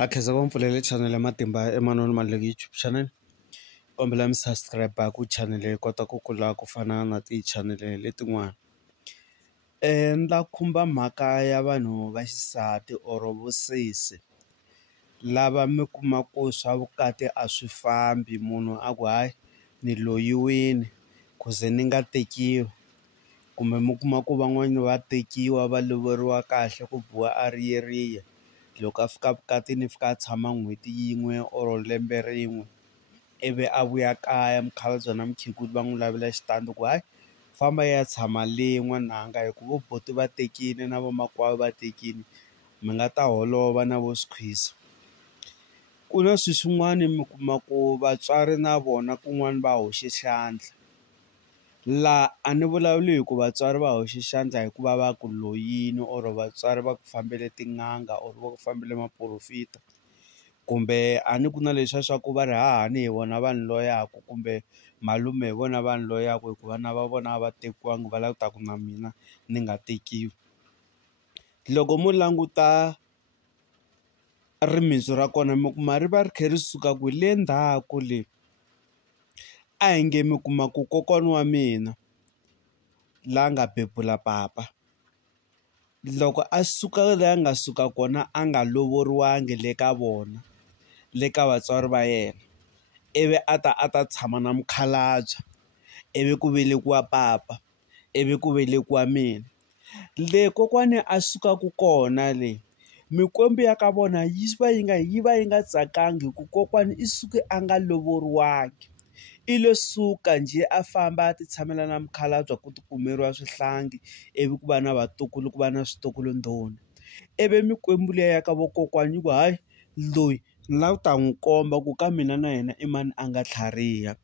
Akhenza kwamfulele channel ya Matimba Emmanuel Maluleke YouTube channel. Kombela mi subscribe ku channel yi kota ku kula ku fana na ti-channel letin'wana. Ndza khumba mhaka ya vanhu va xisati or vusesi lava mi kuma ku swa vukati a swi fambi, munhu a ku hayi ni loyiwini ku ze ni nga tekiwi, kumbe mi kuma ku van'wani va tekiwa va lovoriwa kahle ku biwa a riyeriya. Loko a fika vukatini fika a tshama n'hweti yin'we or lembe rin'we ivi a vuya kaya mukhalabye na mukhegula va n'wi lavela xitandi ku hayi famba ya tshama le n'wananga hi ku vo buti va tekile na vamakwavo va tekile, mi nga ta holova na vo swikhwisa. Ku na swilo swin'wana mi kuma ku vatswari na vona kun'wana va hoxe xandla, laha a ni vulavuli hi ku vatswari va hoxe xandla hikuva va ku loyini or vatswari va ku fambele tin'anga or va ku fambele maporofita, kumbe a ni ku na leswiya swa ku va ri hahani hi vona vanhu loyaku kumbe malume hi vona vanhu loyaku hi ku vana va vona a va tekiwangi va lava ku ta ku na mina ni nga tekiwi. Loko mo languta rimintsu ra kona mi kuma ri va ri kha ri suka ku le ndzhaku le, a hi nge mi kuma ku kokwana wa mina la nga bebula papa loko a suka la nga suka kona a nga lovoriwangi le ka vona, le ka vatswari va yena, ivi a ta tshama na mukhalabye, ivi ku velekiwa papa, ivi ku velekiwa mina. Le kokwani a sukaku kona le mikwembu ya ka vona yi va yi nga tsakangi hi ku kokwani i suke a nga lovoriwangi, i lo suka njhe a famba a ti tshamela na mukhalabye ku ti kumeriwa swihlangi, ivi ku va na vatukulu ku va na switukulundhuna. Ivi mikwembu liya ya ka vokokwani yi ku hayi loyi ni lava ku ta n'wi komba ku ka mina na yena i mani a nga tlhariha.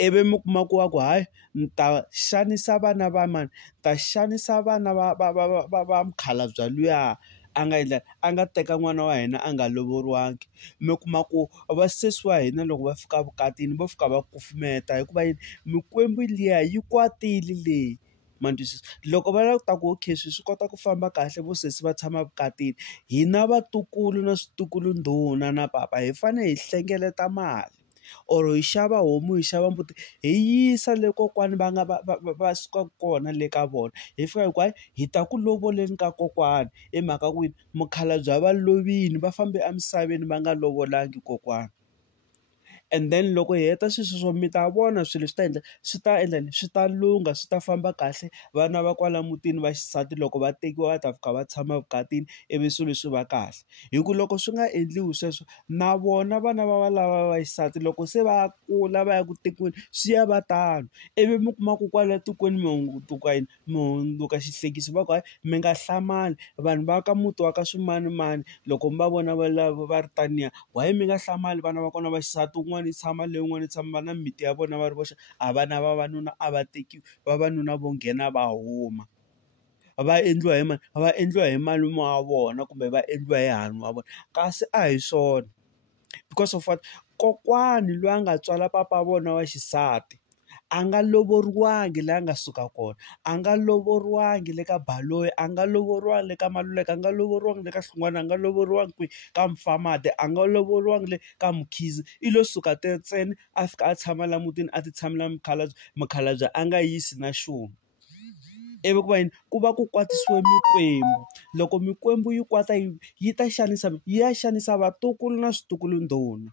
Ivi mi kuma ku va ku hayi ni ta xanisa vana va mani, ni ta xanisa vana va mukhalabye luya a nga endla a nga teka n'wana wa hina a nga lovoriwangi. Mi kuma ku vasesi wa hina loko va fika vukatini vo fika va kufumeta hikuva yini mikwembu liya yi kwatile leyi, ma ni twisisa. Loko va lava ku ta ku okay swi kota ku famba kahle vosesi va tshama vukatini, hina vatukulu na switukulundhuna na papa hi fanele hi hlengeleta mali or hi xava homu hi xava mbuti hi yisa le kokwani va suka kona le ka vona, hi fika hinkwayo hi ta ku lovoleni ka kokwani hi mhaka ku mukhalabye va lovile va fambe emisaveni va nga lovolangi kokwani. And then loko hi heta sweswo mi ta vona swilo swi ta endla swi ta lungha, swi ta famba kahle. Vana va kwala mutini va xisati loko va tekiwa va ta fika va tshama vukatini ivi swilo swi va kahle. Hi ku loko swi nga endliwi sweswo na vona vana va lava va xisati loko se va kula va ya ku tekiweni swi ya va tano, ivi mi kuma ku kwala tikweni mi hunduka yini, mi hundzuka xihlekiso va ku hayi mi nga hlamali vanhu va ka muti wa ka swimanimani loko mi va vona va ri taniya why mi nga hlamali vana va kona va xisati, un'wana i tshama le un'wana i tshama na mimiti ya vona va ri voxe a vana vavanuna a va tekiwi, vavanuna vo nghena va huma. Va endliwa hi mani? Va endliwa hi malume wa vona kumbe va endliwa hi hahani wa vona, kasi a hi swona because of what kokwani loyi a nga tswala papa wa vona wa xisati a nga lovoriwangi la a nga suka kona, a nga lovoriwangi le ka Baloyi, a nga lovoriwangi le ka Maluleka, a nga lovoriwangi le ka Hlungwane, a nga lovoriwangi kwihi ka Mfamati, a nga lovoriwangi le ka Mkhize. I lo suka ntsena a fika a tshama la mutini a ti tshamela mukhalabye a nga yisi na xumu. Ivi ku va yini ku va ku kwatisiwe mikwembu, loko mikwembu yi kwata yi ta xanisa, yi ya xanisa vatukulu na switukulundhuna.